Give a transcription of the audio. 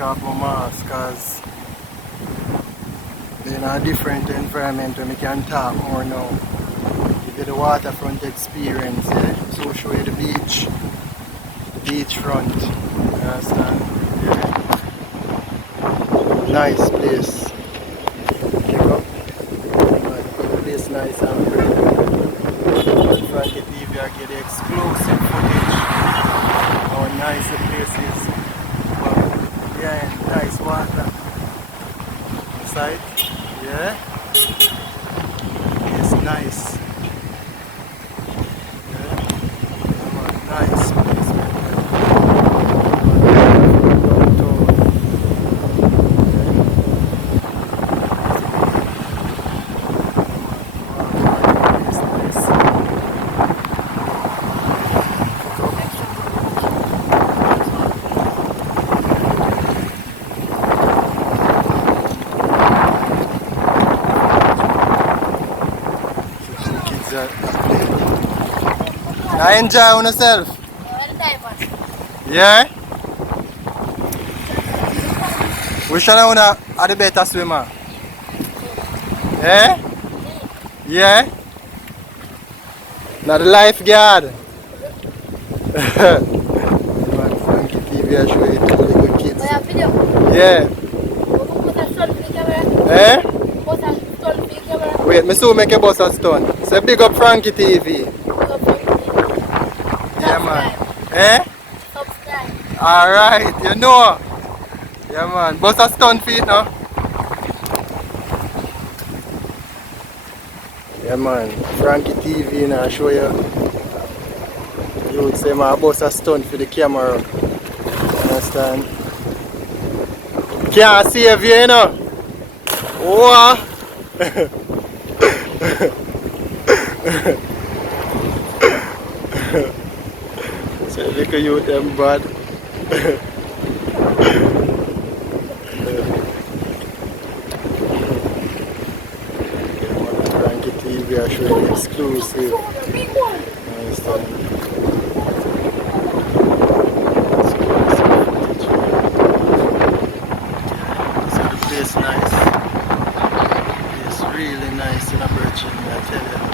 take off my mask because in a different environment where we can talk more now. You get the waterfront experience, yeah? So show you the beachfront. You understand? Yeah. Nice place. Check out. The place nice and pretty. Frankie TV I get the exclusive footage. How nice the place is. Yeah, nice water. Inside, yeah. It's nice. Yeah. Nice place. Now enjoy on yourself. Yeah? Which one are the better swimmer? Yeah? Yeah? Now the lifeguard. Frankie TV I show it to the good kids. Yeah. Eh? Wait, me soon make a bus a stun. Say big up Frankie TV. Yeah man. Eh? Alright, you know. Yeah man. Bus a stun feet now. Yeah man. Frankie TV now show you. You would say my bus a stun for the camera. Understand? Can't save you, you know. What? So look at you them bad. Frankie TV I show you exclusive. Understand? It's nice. It's really nice in a Virgin, I tell you.